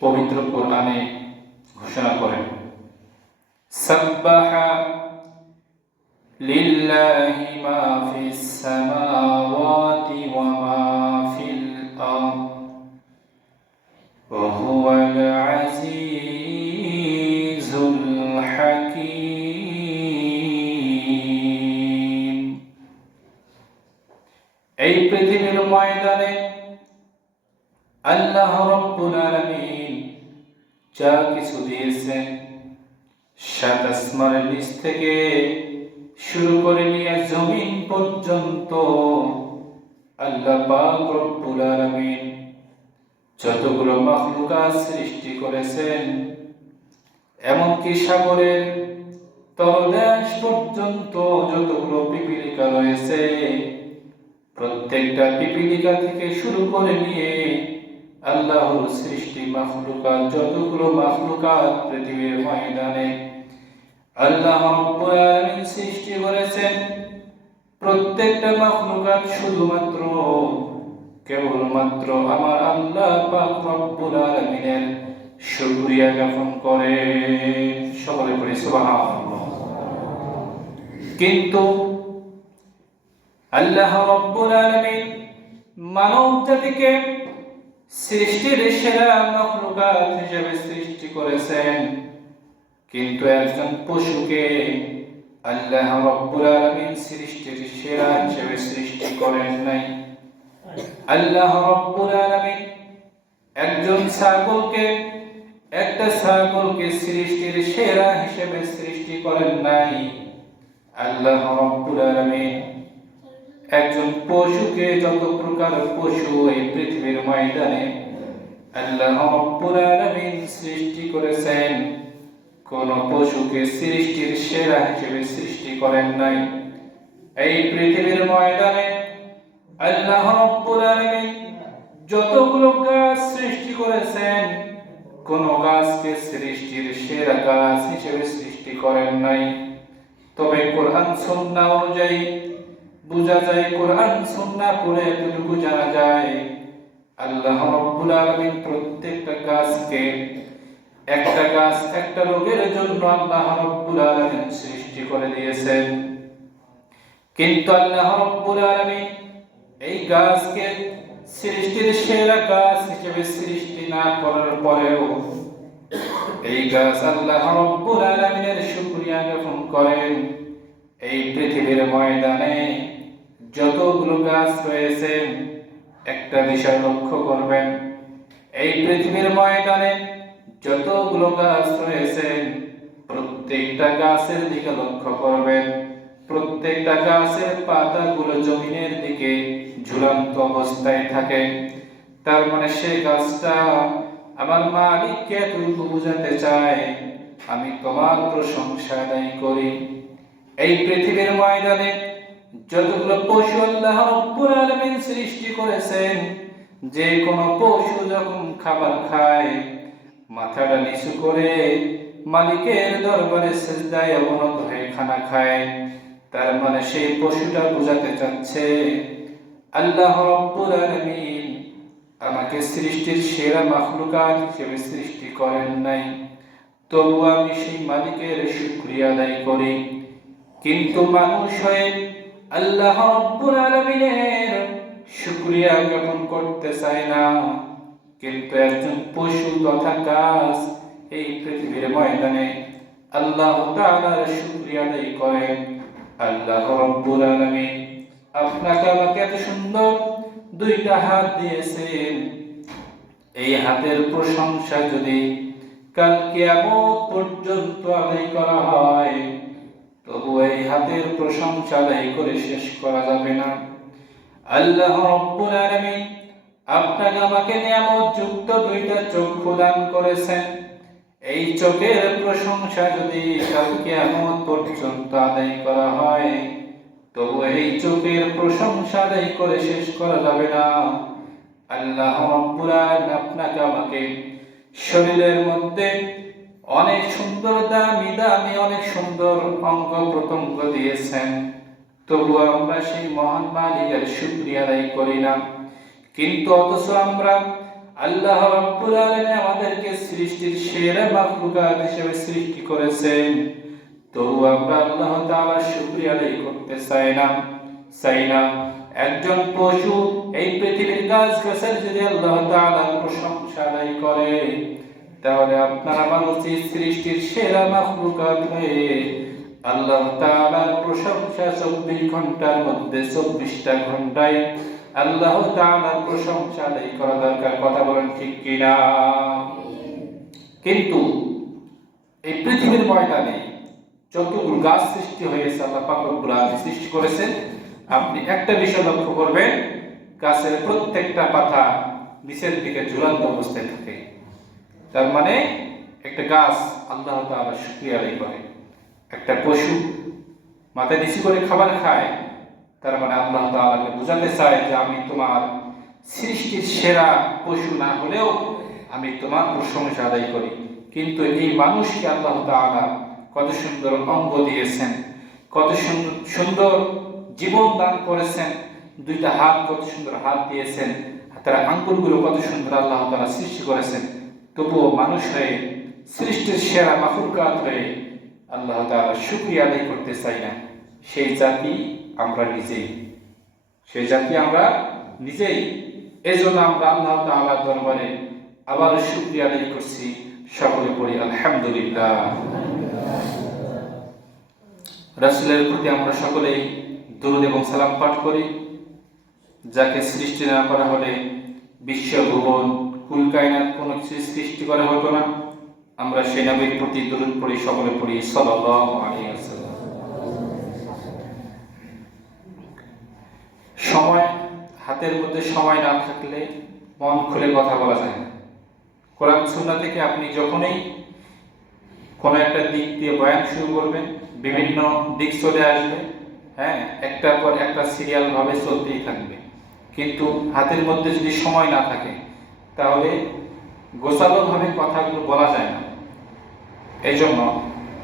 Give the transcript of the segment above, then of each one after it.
পবিত্র কোরআনে ঘোষণা করেন, সাব্বাহা লিল্লাহি মা ফিস সামাওয়াতি ওয়া মা ফিল আরদ ওয়া হুয়াল আজিজুল হাকীম। এই পৃথিবীর ময়দানে আল্লাহ রাব্বুল আলামিন যা কিছু দিয়েছেন, সাত আসমানের নিচ থেকে শুরু করে নিয়ে জমিন পর্যন্ত আল্লাহ পাক রব্বুল আলামিন যতগুলো মাখলুকাত সৃষ্টি করেছেন, এমনকি সাগরের তলদেশ পর্যন্ত যতগুলো পিপীলিকা রয়েছে, প্রত্যেকটা পিপীলিকা থেকে শুরু করে নিয়ে আল্লাহর সৃষ্টি মাখলুকাত, যতগুলো মাখলুকাত পৃথিবীর ময়দানে আল্লাহ রাব্বুল আলামিন সৃষ্টি করেছেন, প্রত্যেকটা মাখলুকাত শুধুমাত্র কেবলমাত্র আমার আল্লাহ পাক রব্বুল আলামিনের শুকরিয়া জ্ঞাপন করে। সকলে পড়ি সুবহানাল্লাহ। কিন্তু আল্লাহ রাব্বুল আলামিন মানব জাতিকে সৃষ্টির সেরা মাখলুকাত হিসেবে সৃষ্টি করেছেন, কিন্তু একজন পশুকে আল্লাহ রাব্বুল আলামিন সৃষ্টির সেরা হিসেবে সৃষ্টি করেন নাই। আল্লাহ রাব্বুল আলামিন একজন একটা ছাগলকে সৃষ্টির সেরা হিসেবে সৃষ্টি করেন নাই। আল্লাহ রাব্বুল আলামিন একজন পশুকে, যত প্রকার পশু এই পৃথিবীর ময়দানে আল্লাহ রাব্বুল আলামিন সৃষ্টি করেছেন, কোন পশুকে সৃষ্টির সেরা হিসেবে সৃষ্টি করেন নাই। এই পৃথিবীর ময়দানে আল্লাহ রাব্বুল আলামিন যতগুলো গাছ সৃষ্টি করেছেন, কোন গাছকে সৃষ্টির সেরা গাছ হিসেবে সৃষ্টি করেন নাই। তবে কোরআন সুন্নাহ অনুযায়ী বোঝা যায়, কোরআন সুন্নাহ পড়ে এতটুকু জানা যায়, আল্লাহ রাব্বুল আলামিন প্রত্যেকটা গাছকে, একটা গাছ একটা রোগের জন্য আল্লাহ রাব্বুল আলামিন সৃষ্টি করে দিয়েছেন। কিন্তু আল্লাহ রাব্বুল আলামিন এই গাছকে সৃষ্টির সেরা গাছ হিসেবে সৃষ্টি না করার পরেও এই গাছ আল্লাহ রাব্বুল আলামিনের শুকরিয়া জ্ঞাপন করেন। এই পৃথিবীর ময়দানে যতগুলো গাছ রয়েছে, একটা বিষয় লক্ষ্য করবেন, এই পৃথিবীর ময়দানে যতগুলো গাছ রয়েছে, প্রত্যেকটা গাছের দিকে লক্ষ্য করবেন, প্রত্যেকটা গাছের পাতাগুলো জমিনের দিকে ঝুলন্ত অবস্থায় থাকে। তার মানে সেই গাছটা আমার মালিককে এতটুকু বোঝাতে চায়, আমি তোমার প্রশংসা আদায় করি। এই পৃথিবীর ময়দানে যতগুলো পশু আল্লাহ রাব্বুল আলামিন সৃষ্টি করেছেন, যে কোনো পশু যখন খাবার খায়, মাথাটা নিচু করে মালিকের দরবারে সিজদায় অবনত হয়ে খানা খায়। তার মানে সেই পশুটা বোঝাতে চাচ্ছে, আল্লাহ রাব্বুল আলামিন আমাকে সৃষ্টির সেরা মাখলুকাত হিসেবে সৃষ্টি করেন নাই, তবু আমি সেই মালিকের শুকরিয়া আদায় করি। কিন্তু মানুষ হয়ে আল্লাহ রাব্বুল আলামিনের শুকরিয়া জ্ঞাপন করতে চায় না। কিন্তু একজন পশু তথা গাছ এই পৃথিবীর ময়দানে আল্লাহ তাআলার শুকরিয়া আদায় করে। আল্লাহ রাব্বুল আলামিন আপনাকে আমাকে এত সুন্দর দুইটা হাত দিয়েছেন, এই হাতের প্রশংসা যদি কাল কিয়ামত পর্যন্ত আদায় করা হয়, তবু এই হাতের প্রশংসা আদায় করে শেষ করা যাবে না। আল্লাহ রাব্বুল আলামিন আপনাকে আমাকে নিয়ামত যুক্ত দুইটা চক্ষু দান করেছেন, এই চোখের প্রশংসা যদি কাল কিয়ামত পর্যন্ত আদায় করা হয়, তবু এই চোখের প্রশংসা আদায় করে শেষ করা যাবে না। আল্লাহ রাব্বুল আলামিন আপনাকে আমাকে শরীরের মধ্যে অনেক সুন্দর দামি দামি অনেক সুন্দর অঙ্গ প্রত্যঙ্গ দিয়েছেন, তবু আমরা সেই মহান মালিকের শুকরিয়া আদায় করি না। কিন্তু অথচ আমরা আল্লাহ রাব্বুল আলামিন আমাদেরকে সৃষ্টির সেরা মাখলুকাত হিসেবে সৃষ্টি করেছেন, তবু আমরা আল্লাহ তাআলার শুকরিয়া আদায় করতে চাই না। একজন পশু এই পৃথিবীর গাছ-গাছালি যদি আল্লাহ তাআলার প্রশংসা আদায় করে, তাহলে আপনার আমার উচিত সৃষ্টির সেরা মাখলুকাত হয়ে আল্লাহ তাআলার প্রশংসা 24 ঘন্টার মধ্যে 24টা ঘন্টায় আল্লাহ তাআলার প্রশংসা আদায় করা দরকার। কথা বলেন ঠিক কিনা? কিন্তু এই পৃথিবীর ময়দানে যতগুলো গাছ সৃষ্টি হয়েছে, আল্লাহ পাক রব্বুল আলামিন সৃষ্টি করেছেন, আপনি একটা বিষয় লক্ষ্য করবেন, গাছের প্রত্যেকটা পাতা নিচের দিকে ঝুলন্ত অবস্থায় থাকে। তার মানে একটা গাছ আল্লাহ তাআলার শুকরিয়া আদায় করে। একটা পশু মাথা নিচু করে খাবার খায়, তার মানে আল্লাহ তাআলাকে বোঝাতে চায় যে আমি তোমার সৃষ্টির সেরা পশু না হলেও আমি তোমার প্রশংসা আদায় করি। কিন্তু এই মানুষকে আল্লাহ তাআলা কত সুন্দর অঙ্গ দিয়েছেন, কত সুন্দর জীবন দান করেছেন, দুইটা হাত কত সুন্দর হাত দিয়েছেন, হাতের আঙ্গুলগুলো কত সুন্দর আল্লাহ তাআলা সৃষ্টি করেছেন। তবুও মানুষ হয়ে সৃষ্টির সেরা মাখলুকাত হয়ে আল্লাহ তাআলা শুকরিয়া আদায় করতে চাই না। সেই জাতি আমরা নিজেই। এজন্য আমরা আল্লাহ তাআলার দরবারে আবার শুকরিয়া আদায় করছি। সকলে পড়ি আলহামদুলিল্লাহ। রাসূলের প্রতি আমরা সকলেই দরুদ এবং সালাম পাঠ করি, যাকে সৃষ্টি না করা হলে বিশ্ব ভুবন কুল কায়নাত কোনো কিছু সৃষ্টি করা হতো না। আমরা সেই নবীর প্রতি দরুদ পড়ি, সকলে পড়ি সাল্লাল্লাহু আলাইহি ওয়াসাল্লাম। হাতের মধ্যে সময় না থাকলে মন খুলে কথা বলা যায় না। কোরআন সুন্নাহ থেকে আপনি যখনই কোনো একটা দিক দিয়ে বয়ান শুরু করবেন, বিভিন্ন দিক চলে আসবে, একটার পর একটা সিরিয়াল ভাবে চলতেই থাকবে। কিন্তু হাতের মধ্যে যদি সময় না থাকে, তাহলে গোছালোভাবে কথাগুলো বলা যায় না। এই জন্য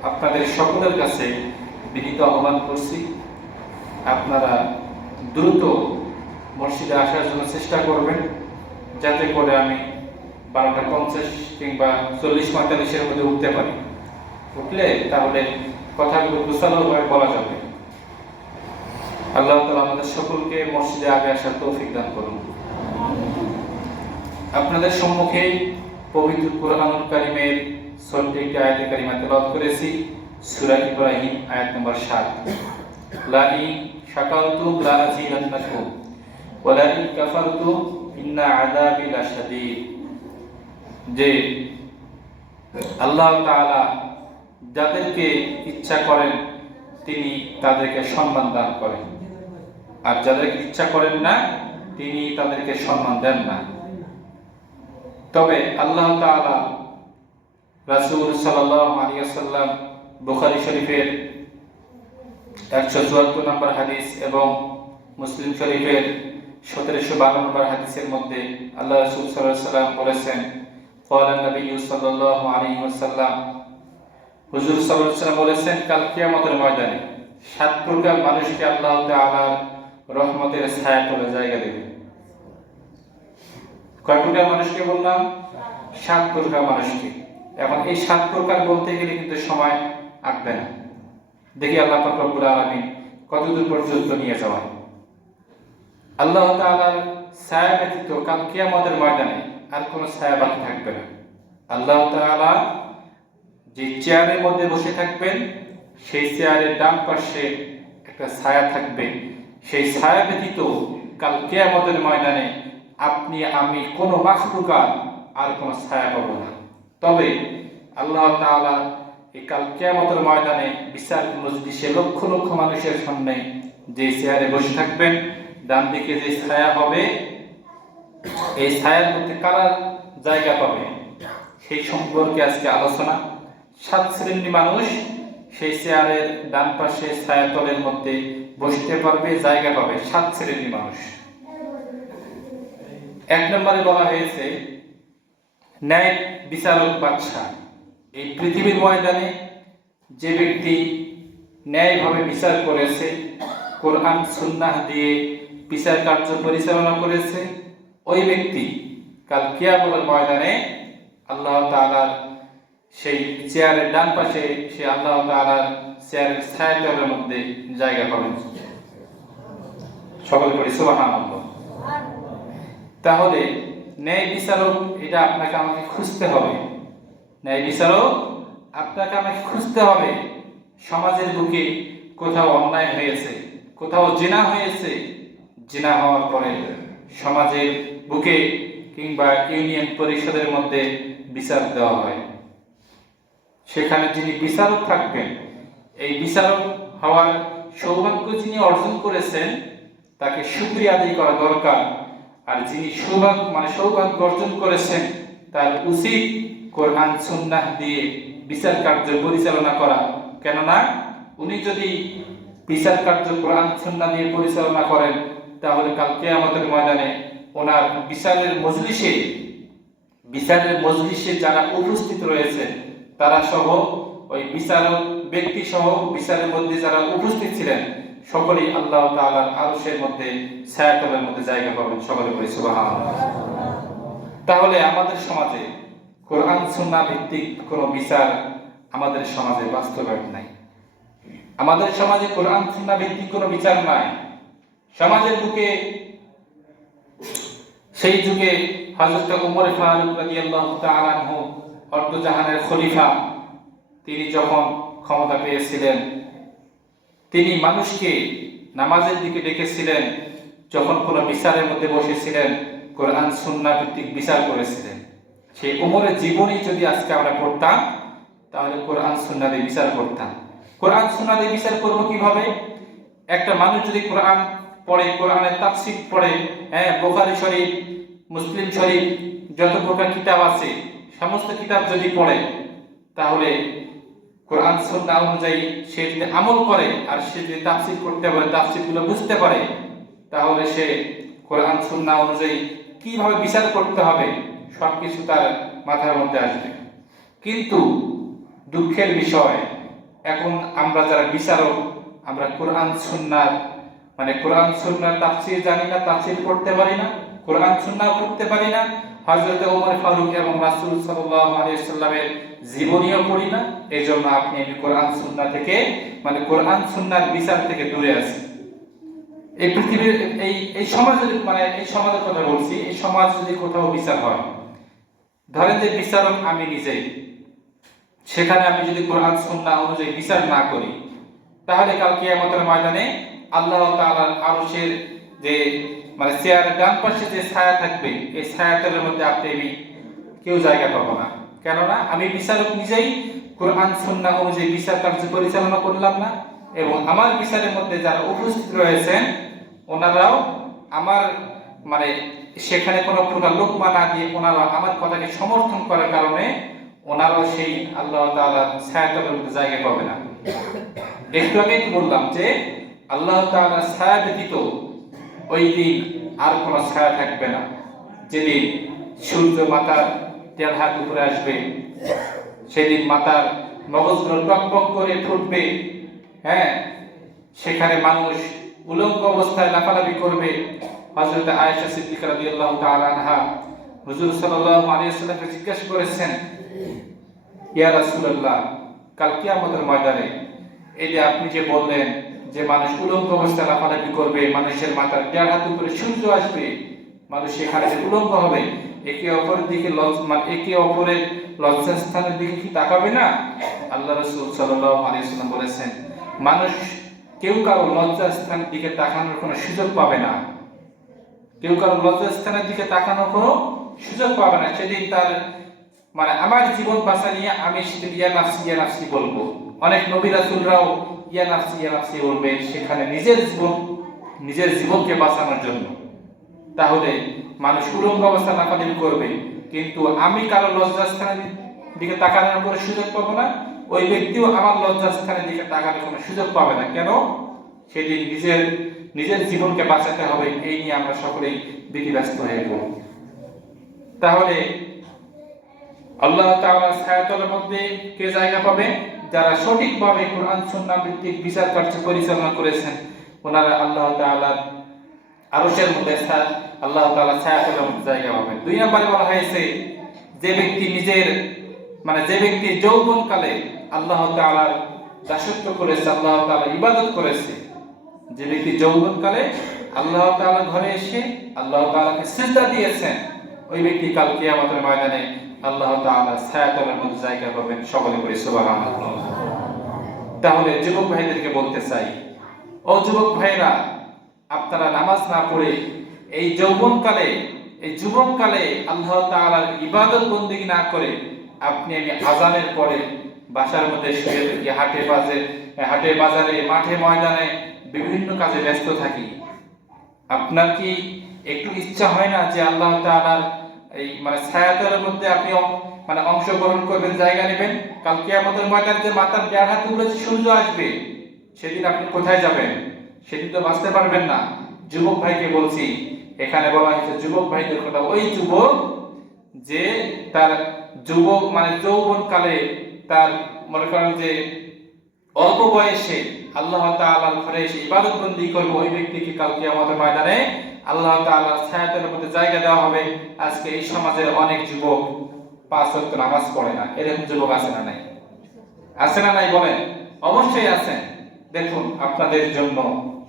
আপনাদের সকলের কাছে বিনীত আহ্বান করছি, আপনারা দ্রুত মসজিদে আসার জন্য চেষ্টা করবেন, যাতে করে আমি 12:50 কিংবা 40-45-এর মধ্যে উঠতে পারি। উঠলে তাহলে কথাগুলো গোছালোভাবে বলা যাবে। আল্লাহ তাআলা আমাদের সকলকে মসজিদে আগে আসার তৌফিক দান করুন। আপনাদের সম্মুখে পবিত্র কুরআনুল কারীমের ছোট্ট একটি আয়াতে কারিমা তেলাওয়াত করেছি, সূরা ইব্রাহিম আয়াত নম্বর 7। লা ইন শাকারতুম লা আযীদান্নাকুম ওয়া লা ইন কাফারতুম ইন্না আযাবি লাশাদীদ। যে আল্লাহ তাআলা যাদেরকে ইচ্ছা করেন তিনি তাদেরকে সম্মান দান করেন, আর যাদেরকে ইচ্ছা করেন না তিনি তাদেরকে সম্মান দেন না। তবে আল্লাহ তাআলা রাসূল সাল্লাল্লাহু আলাইহি ওয়াসাল্লাম বুখারী শরীফের 174 নম্বর হাদিস এবং মুসলিম শরীফের 1712 নম্বর হাদিসের মধ্যে আল্লাহ রাসূল সাল্লাল্লাহু আলাইহি ওয়াসাল্লাম বলেছেন, ক্বালা নবী সাল্লাল্লাহু আলাইহি ওয়াসাল্লাম, হুজুর সাল্লাল্লাহু আলাইহি ওয়াসাল্লাম বলেছেন, কাল কিয়ামতের ময়দানে 7 প্রকার মানুষকে আল্লাহ তাআলা রহমতের ছায়াতলে জায়গা দেবেন। কয় প্রকার মানুষকে বললাম? 7 প্রকার মানুষকে। এখন এই 7 প্রকার বলতে গেলে কিন্তু সময় আটবে না। দেখি আল্লাহ পাক রব্বুল আলামিন কতদূর পর্যন্ত নিয়ে যাওয়ায়। আল্লাহ তাআলার ছায়া ব্যতীত কাল কিয়ামতের ময়দানে আর কোনো ছায়া বাকি থাকবে না। আল্লাহ তাআলা যে চেয়ারের মধ্যে বসে থাকবেন, সেই চেয়ারের ডান পাশে একটা ছায়া থাকবে। সেই ছায়া ব্যতীত কাল কিয়ামতের ময়দানে আপনি আমি কোনো মাখলুকাত আর কোনো ছায়া পাবো না। তবে আল্লাহ তাআলা এই কাল কিয়ামতের ময়দানে বিচার মজলিসে লক্ষ লক্ষ মানুষের সামনে যে চেয়ারে বসে থাকবেন, ডান দিকে যে ছায়া হবে, এই ছায়ার মধ্যে কারা জায়গা পাবে সেই সম্পর্কে আজকে আলোচনা। 7 শ্রেণীর মানুষ সেই চেয়ারের ডান পাশে ছায়াতলের মধ্যে বসতে পারবে, জায়গা পাবে। 7 শ্রেণীর মানুষ। 1 নম্বরে বলা হয়েছে ন্যায় বিচারক বাদশা। এই পৃথিবীর ময়দানে যে ব্যক্তি ন্যায়ভাবে বিচার করেছে, কোরআন সুন্নাহ দিয়ে বিচার কার্য পরিচালনা করেছে, ওই ব্যক্তি কাল কিয়ামতের ময়দানে আল্লাহ তাআলার সেই চেয়ারের ডান পাশে সে আল্লাহ তাআলার চেয়ারের ছায়াতলের মধ্যে জায়গা পাবেন। সকলে পড়ি সুবহানাল্লাহ। তাহলে ন্যায় বিচারক এটা আপনাকে আমাকে খুঁজতে হবে। ন্যায় বিচারক আপনাকে আমাকে খুঁজতে হবে। সমাজের বুকে কোথাও অন্যায় হয়েছে, কোথাও জিনা হয়েছে, জিনা হওয়ার পরে সমাজের বুকে কিংবা ইউনিয়ন পরিষদের মধ্যে বিচার দেওয়া হয়। সেখানে যিনি বিচারক থাকবেন, এই বিচারক হওয়ার সৌভাগ্য যিনি অর্জন করেছেন তাকে শুকরিয়া আদায় করা দরকার। আর যিনি সৌভাগ্য অর্জন করেছেন তার উচিত কোরআন সুন্নাহ দিয়ে বিচার কার্য পরিচালনা করা। কেননা উনি যদি বিচার কার্য কোরআন সুন্নাহ দিয়ে পরিচালনা করেন তাহলে কাল কিয়ামতের ময়দানে ওনার বিচারের মজলিসে যারা উপস্থিত রয়েছে তারা সহ ওই বিচারক ব্যক্তি সহ বিচারের মধ্যে যারা উপস্থিত ছিলেন সকলেই আল্লাহ তাআলার আরশের মধ্যে ছায়াতলের মধ্যে জায়গা পাবেন। সকলে বলি সুবহানাল্লাহ। তাহলে আমাদের সমাজে কোরআন সুন্নাহ ভিত্তিক কোনো বিচার আমাদের সমাজে বাস্তবায়ন নাই। আমাদের সমাজে কোরআন সুন্নাহ ভিত্তিক কোনো বিচার নাই। সমাজের বুকে সেই যুগে হযরত ওমর ফারুক রাদিয়াল্লাহু তাআলা আনহু অর্ধজাহানের খলিফা, তিনি যখন ক্ষমতা পেয়েছিলেন তিনি মানুষকে নামাজের দিকে ডেকেছিলেন। যখন কোনো বিচারের মধ্যে বসেছিলেন কোরআন সুন্নাহ ভিত্তিক বিচার করেছিলেন। সেই ওমরের জীবনী যদি আজকে আমরা পড়তাম তাহলে কোরআন সুন্নাহ দিয়ে বিচার করতাম। কোরআন সুন্নাহ দিয়ে বিচার করব কিভাবে? একটা মানুষ যদি কোরআন পড়ে, কোরআনের তাফসীর পড়ে, বুখারী শরীফ, মুসলিম শরীফ, যত প্রকার কিতাব আছে সমস্ত কিতাব যদি পড়ে, তাহলে কোরআন সুন্নাহ অনুযায়ী সে যদি আমল করে আর সে যদি তাফসীর করতে পারে, তাফসীরগুলো বুঝতে পারে, তাহলে সে কোরআন সুন্নাহ অনুযায়ী কিভাবে বিচার করতে হবে সবকিছু তার মাথার মধ্যে আসবে। কিন্তু দুঃখের বিষয়, এখন আমরা যারা বিচারক আমরা কোরআন সুন্নাহর তাফসীর জানি না, তাফসীর পড়তে পারি না, কোরআন সুন্নাহ পড়তে পারি না, হযরত ওমর ফারুক এবং রাসূল সাল্লাল্লাহু আলাইহি ওয়াসাল্লামের জীবনীও পড়ি না। এজন্য আমি কোরআন সুন্নাহ থেকে কোরআন সুন্নাহর বিচার থেকে দূরে আছি। এই পৃথিবীর এই সমাজের এই সমাজের কথা বলছি, এই সমাজ যদি কোথাও বিচার হয়, ধরেন যে বিচারক আমি নিজেই, সেখানে আমি যদি কোরআন সুন্নাহ অনুযায়ী বিচার না করি তাহলে কাল কিয়ামতের ময়দানে আল্লাহ তাআলার আরশের যে চেয়ারের ডান পাশে যে ছায়া থাকবে এই ছায়াতলের মধ্যে আপনি কেউ জায়গা পাবো না। কেননা আমি বিচারক নিজেই কোরআন সুন্নাহ অনুযায়ী বিচার কার্য পরিচালনা করলাম না, এবং আমার বিচারের মধ্যে যারা উপস্থিত রয়েছেন ওনারাও আমার সেখানে কোনো প্রকার লোকমা না দিয়ে ওনারা আমার কথাকে সমর্থন করার কারণে ওনারাও সেই আল্লাহ তাআলার ছায়াতলের মধ্যে জায়গা পাবে না। একটু আগেই বললাম যে আল্লাহ তাআলার ছায়া ব্যতীত ওই দিন আর কোনো ছায়া থাকবে না। যেদিন সূর্য মাথার 1.5 হাত উপরে আসবে, সেদিন মাথার মগজগুলো টকবক করে ফুটবে, সেখানে মানুষ উলঙ্গ অবস্থায় লাফালাফি করবে। হযরত আয়েশা সিদ্দিকা রাদিয়াল্লাহু তাআলা আনহা হুজুর সাল্লাল্লাহু আলাইহি ওয়াসাল্লামকে জিজ্ঞাসা করেছেন, ইয়া রাসূলুল্লাহ, কাল কিয়ামতের ময়দানে এই যে আপনি যে বললেন যে মানুষ উলঙ্গ অবস্থায় লাফালাফি করবে, মানুষের মাথার 1.5 হাত উপরে সূর্য আসবে, মানুষ সেখানে উলঙ্গ হবে, একে অপরের লজ্জাস্থানের দিকে কি তাকাবে না? আল্লাহ রাসূল সাল্লাল্লাহু আলাইহি ওয়াসাল্লাম বলেছেন, মানুষ কেউ কারো লজ্জাস্থানের দিকে তাকানোর কোনো সুযোগ পাবে না। কেউ কারো লজ্জাস্থানের দিকে তাকানোর কোনো সুযোগ পাবে না। সেদিন তার আমার জীবন বাঁচা নিয়ে আমি সেদিন ইয়া নাফসি বলবো। অনেক নবী রাসূলরাও ইয়া নাফসি বলবে সেখানে নিজের জীবনকে বাঁচানোর জন্য। তাহলে মানুষ উলঙ্গ অবস্থা লাফালাফি করবে, কিন্তু আমি কারো লজ্জাস্থানের দিকে তাকানোর কোনো সুযোগ পাবো না, ওই ব্যক্তিও আমার লজ্জাস্থানের দিকে তাকানোর কোনো সুযোগ পাবে না। কেন? সেদিন নিজের জীবনকে বাঁচাতে হবে, এই নিয়ে আমরা সকলেই বিধিব্যস্ত হয়ে পড়ব। তাহলে আল্লাহ তাআলার ছায়াতলের মধ্যে কে জায়গা পাবে? যারা সঠিকভাবে কোরআন সুন্নাহ ভিত্তিক বিচার কার্য পরিচালনা করেছেন, ওনারা আল্লাহ তাআলার আরশের মধ্যে আল্লাহ তাআলা ছায়াতলের মধ্যে জায়গা পাবেন। 2 নম্বরে বলা হয়েছে যে ব্যক্তি যে ব্যক্তি যৌবনকালে আল্লাহ তাআলার দাসত্ব করেছে, আল্লাহ তাআলার ইবাদত করেছে, যে ব্যক্তি যৌবনকালে আল্লাহ তাআলার ঘরে এসে আল্লাহ তাআলাকে সিজদা দিয়েছেন, ওই ব্যক্তি কাল কিয়ামতের ময়দানে আল্লাহ তাআলার ছায়াতলের মধ্যে জায়গা পাবেন। সকলে বলি সুবহানাল্লাহ। তাহলে যুবক ভাইদেরকে বলতে চাই, ও যুবক ভাইরা, আপনারা নামাজ না পড়ে এই যুবককালে আল্লাহ তাআলার ইবাদত বন্দেগী না করে আমি আযানের পরে বাসার মধ্যে শুয়ে থাকি, হাটে বাজারে, মাঠে ময়দানে বিভিন্ন কাজে ব্যস্ত থাকি। আপনার কি একটু ইচ্ছা হয় না যে আল্লাহ তাআলার এই ছায়াতলের মধ্যে আপনি অংশগ্রহণ করবেন, জায়গা নেবেন? কাল কিয়ামতের ময়দানে যে মাথার 1.5 হাত উপরে সূর্য আসবে, সেদিন আপনি কোথায় যাবেন? সেদিন তো বাঁচতে পারবেন না। যুবক ভাইকে বলছি, এখানে বলা হয়েছে যুবক ভাইদের কথা, ওই যুবক যে তার যৌবনকালে তার মনে করেন যে অল্প বয়সে আল্লাহ তাআলার ঘরে এসে ইবাদত বন্দেগী করবে, ওই ব্যক্তিকে কাল কিয়ামতের ময়দানে আল্লাহ তাআলার ছায়াতলের মধ্যে জায়গা দেওয়া হবে। আজকে এই সমাজের অনেক যুবক 5 ওয়াক্ত নামাজ পড়ে না, এরকম যুবক আছে না নাই? আছে না নাই বলেন? অবশ্যই আছেন। দেখুন, আপনাদের জন্য,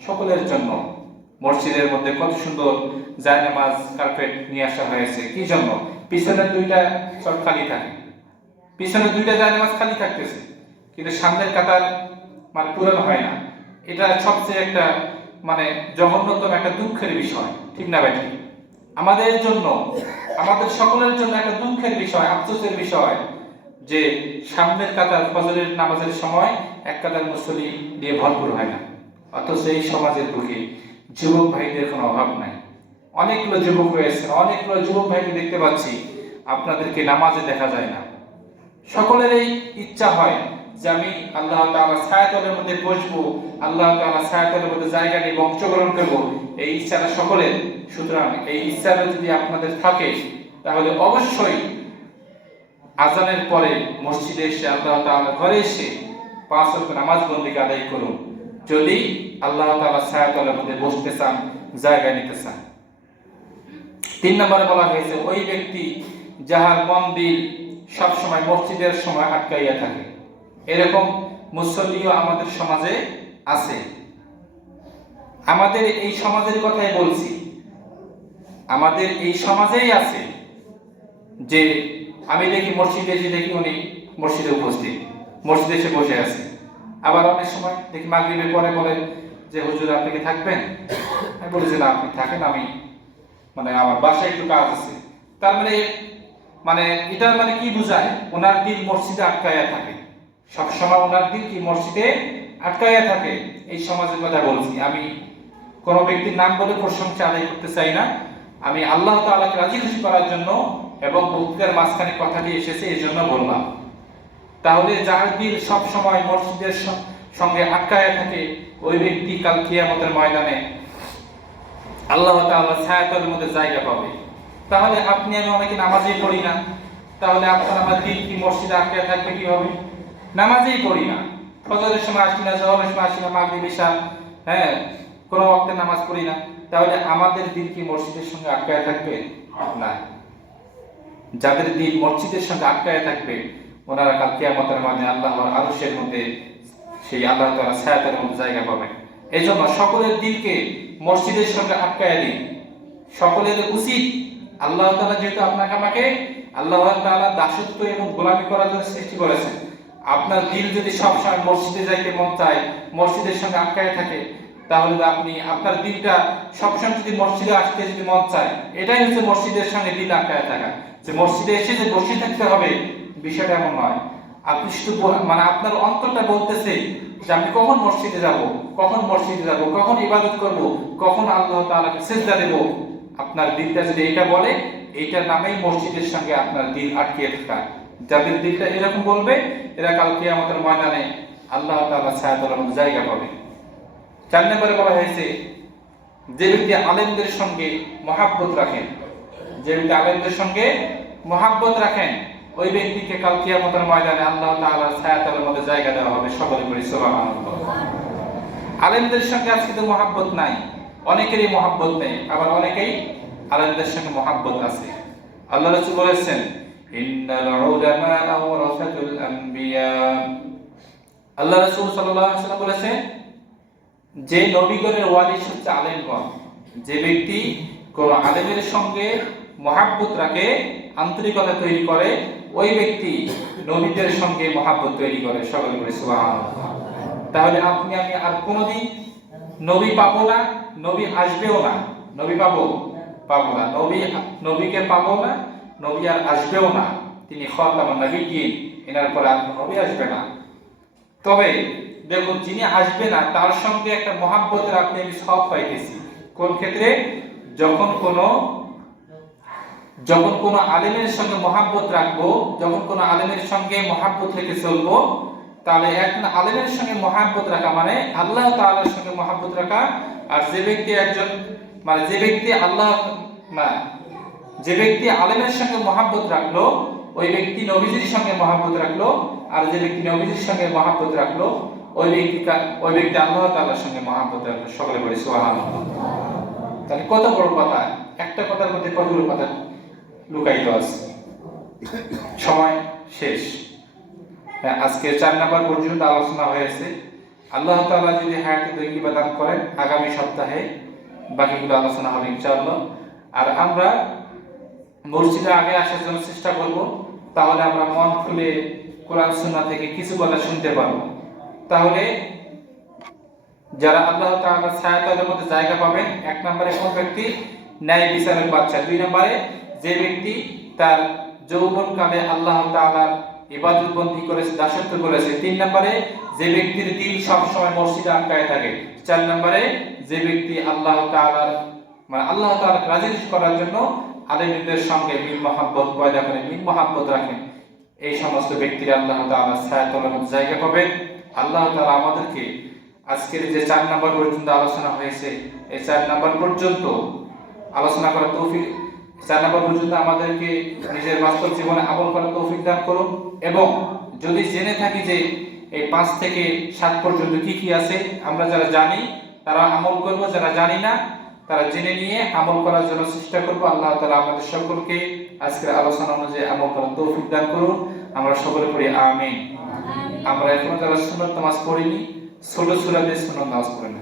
সকলের জন্য মসজিদের মধ্যে কত সুন্দর জায়নামাজ, কার্পেট নিয়ে আসা হয়েছে। কি জন্য? পিছনে 2টা চট খালি থাকে, পিছনে 2টা জায়নামাজ খালি থাকতেছে, কিন্তু সামনের কাতার পূরণ হয় না। এটা সবচেয়ে একটা জঘন্যতম একটা দুঃখের বিষয়, ঠিক না ভাই? আমাদের জন্য, আমাদের সকলের জন্য একটা দুঃখের বিষয়, আফসোসের বিষয় যে সামনের কাতার ফজরের নামাজের সময় এক কাতার মুসল্লি দিয়ে ভরপুর হয় না। অথচ এই সমাজের বুকে যুবক ভাইদের কোনো অভাব নাই। অনেকগুলো যুবক রয়েছে, অনেকগুলো যুবক ভাইকে দেখতে পাচ্ছি, আপনাদেরকে নামাজে দেখা যায় না। সকলেরই ইচ্ছা হয় যে আমি আল্লাহ তাআলার ছায়াতলের মধ্যে বসবো, আল্লাহ তাআলার ছায়াতলের মধ্যে জায়গা নিয়ে অংশগ্রহণ করবো, এই ইচ্ছাটা সকলের। সুতরাং এই ইচ্ছাটা যদি আপনাদের থাকে, তাহলে অবশ্যই আযানের পরে মসজিদে এসে আল্লাহ তাআলার ঘরে এসে 5 ওয়াক্ত নামাজ বন্দেগী আদায় করুন, যদি আল্লাহ তাআলার ছায়াতলের মধ্যে বসতে চান, জায়গা নিতে চান। 3 নম্বরে বলা হয়েছে ওই ব্যক্তি যাহার মন দিল সব সময় মসজিদের সময় আটকাইয়া থাকে। এরকম মুসল্লিও আমাদের সমাজে আছে। আমাদের এই সমাজের কথাই বলছি, আমাদের এই সমাজেই আছে যে আমি দেখি মসজিদে এসে দেখি উনি মসজিদে উপস্থিত, মসজিদে এসে বসে আছে। আবার অনেক সময় দেখি মাগরিবের পরে বলে যে হুজুর আপনি কি থাকবেন? আমি বলি যে না, আপনি থাকেন, আমি আমার বাসায় একটু কাজ আছে। তার এটা কি বুঝায়? ওনার দিল মসজিদে আটকায়া থাকে, সবসময় ওনার দিল কি মসজিদে আটকায়া থাকে। এই সমাজের কথা বলছি। আমি কোনো ব্যক্তির নাম বলে প্রশংসা আদায় করতে চাই না। আমি আল্লাহ তাআলাকে রাজি খুশি করার জন্য এবং বক্তৃতার মাঝখানে কথাটি এসেছে এই জন্য বললাম। তাহলে যার দিল সব সময় মসজিদের সঙ্গে আটকায়া থাকে, ওই ব্যক্তি কাল কিয়ামতের ময়দানে আল্লাহ তাআলার ছায়াতলের মধ্যে জায়গা পাবে। তাহলে আপনি আমি অনেকে নামাজই পড়ি না, তাহলে আপনার আমার দিল কি মসজিদে আটকায়া থাকবে কিভাবে? নামাজই পড়ি না, ফজরের সময় আসি না, জোহরের সময় আসি না, মাগরিব ইশা কোনো ওয়াক্তে নামাজ পড়ি না, তাহলে আমাদের দিল কি মসজিদের সঙ্গে আটকায়া থাকবে? না। যাদের দিল মসজিদের সঙ্গে আটকায়া থাকবে, ওনারা কাল কিয়ামতের ময়দানে আল্লাহর আরশের মধ্যে, সেই আল্লাহ তাআলার ছায়াতলের মধ্যে জায়গা পাবে। এজন্য সকলের দিলকে মসজিদের সঙ্গে আটকায়া দিন। সকলের উচিত, আল্লাহ তাআলা যেহেতু আপনাকে আমাকে আল্লাহ তাআলার দাসত্ব এবং গোলামি করার জন্য সৃষ্টি করেছেন, আপনার দিল যদি সবসময় মসজিদে যাইতে মন চায়, মসজিদের সঙ্গে আটকায় থাকে, তাহলে আপনি আপনার দিলটা সবসময় যদি মসজিদে আসতে যদি মন চায়, এটাই হচ্ছে মসজিদের সঙ্গে দিল আটকায় থাকা। যে মসজিদে এসে যে বসে থাকতে হবে, বিষয়টা এমন নয়। আপনি শুধু আপনার অন্তরটা বলতেছে যে আমি কখন মসজিদে যাব, কখন ইবাদত করব, কখন আল্লাহ তাআলাকে সিজদা দেব। আপনার দিলটা যদি এটা বলে, এইটার নামেই মসজিদের সঙ্গে আপনার দিল আটকে থাকা। যাদের দিলটা এরকম বলবে, এরা কাল কিয়ামতের ময়দানে আল্লাহ তাআলার ছায়াতলের মধ্যে জায়গা পাবে। 4 নম্বরে বলা হয়েছে যে ব্যক্তি আলেমদের সঙ্গে মহাব্বত রাখেন, ওই ব্যক্তিকে কাল কিয়ামতের ময়দানে আল্লাহ তাআলার ছায়াতলের মধ্যে জায়গা দেওয়া হবে। সকলে বলি সুবহানাল্লাহ। আলেমদের সঙ্গে আজকে তো মহাব্বত নাই, অনেকেরই মহাব্বত নেই, আবার অনেকেই আলেমদের সঙ্গে মহাব্বত আছে। আল্লাহ রাসূল বলেছেন, ইন্নাল উলামা ওয়ারাসাতুল আম্বিয়া। আল্লাহ রাসূল সাল্লাল্লাহু আলাইহি ওয়াসাল্লাম বলেছেন যে নবীগণের ওয়ারিস হচ্ছে আলেমগণ। যে ব্যক্তি কোন আলেমের সঙ্গে মহাব্বত রাখে, আন্তরিকতা তৈরি করে, ওই ব্যক্তি নবীদের সঙ্গে মহাব্বত তৈরি করে। সকলে বলি সুবহানাল্লাহ। তাহলে আপনি আমি আর কোনোদিন নবী পাবো না, নবী আসবেও না। নবী পাবো না, নবীকে পাবো না, নবী আর আসবেও না। তিনি খাতামুন নবিয়্যিন, এনার পরে আর নবী আসবে না। তবে দেখুন, যিনি আসবে না তার সঙ্গে একটা মহাব্বতের আপনি আমি সব পাইতেছি। কোন ক্ষেত্রে? যখন কোনো আলেমের সঙ্গে মহাব্বত রাখবো, যখন কোনো আলেমের সঙ্গে মহাব্বত রেখে চলবো, তাহলে একজন আলেমের সঙ্গে মহাব্বত রাখা মানে আল্লাহ তাআলার সঙ্গে মহাব্বত রাখা। আর যে ব্যক্তি আলেমের সঙ্গে মহাব্বত রাখলো, ওই ব্যক্তি নবীজির সঙ্গে মহাব্বত রাখলো। আর যে ব্যক্তি নবীজির সঙ্গে মহাব্বত রাখলো, ওই ব্যক্তি আল্লাহ তাআলার সঙ্গে মহাব্বত রাখলো। সকলে বলি সুবহানাল্লাহ। তাহলে কত বড় কথা! একটা কথার মধ্যে কতগুলো কথা লুকায়িত আছে। সময় শেষ। আজকে 4 নাম্বার পর্যন্ত আলোচনা হয়েছে। আল্লাহ তাআলা যদি হায়াতে তৈয়বা দান করেন, আগামী সপ্তাহে বাকিগুলো আলোচনা হবে ইনশাআল্লাহ। আর আমরা মসজিদে আগে আসার জন্য চেষ্টা করব, তাহলে আমরা মন খুলে কোরআন সুন্নাহ থেকে কিছু কথা শুনতে পারবো। তাহলে যারা আল্লাহ তাআলার ছায়াতলের মধ্যে জায়গা পাবেন, 1 নম্বরে কোন ব্যক্তি? ন্যায় বিচারের বাদশা। 2 নম্বরে যে ব্যক্তি তার যৌবনকালে আল্লাহ তাআলার ইবাদত বন্দি করেছে, দাসত্ব করেছে। 3 নম্বরে যে ব্যক্তির দিল সব সময় মসজিদে আটকায় থাকে। 4 নম্বরে যে ব্যক্তি আল্লাহ তাআলার রাজি করার জন্য আলেমদের সঙ্গে মিল মহাব্বত পয়দা করে, মিল মহাব্বত রাখেন। এই সমস্ত ব্যক্তিরা আল্লাহ তাআলার ছায়াতলের মধ্যে জায়গা পাবেন। আল্লাহ তাআলা আমাদেরকে আজকের যে 4 নাম্বার পর্যন্ত আলোচনা হয়েছে, এই 4 নাম্বার পর্যন্ত আলোচনা করার তৌফিক, 4 নাম্বার পর্যন্ত আমাদেরকে নিজের বাস্তব জীবনে আমল করার তৌফিক দান করুন। এবং যদি জেনে থাকি যে এই 5 থেকে 7 পর্যন্ত কি কি আছে, আমরা যারা জানি তারা আমল করব, যারা জানি না তারা জেনে নিয়ে আমল করার জন্য চেষ্টা করব। আল্লাহ তাআলা আমাদের সকলকে আজকের আলোচনা অনুযায়ী আমল করার তৌফিক দান করুন। আমরা সকলে পড়ি আমিন। আমরা এখনো যারা সুন্নাত নামাজ পড়িনি, ছোট সূরা দিয়ে সুন্নাত নামাজ পড়ে না।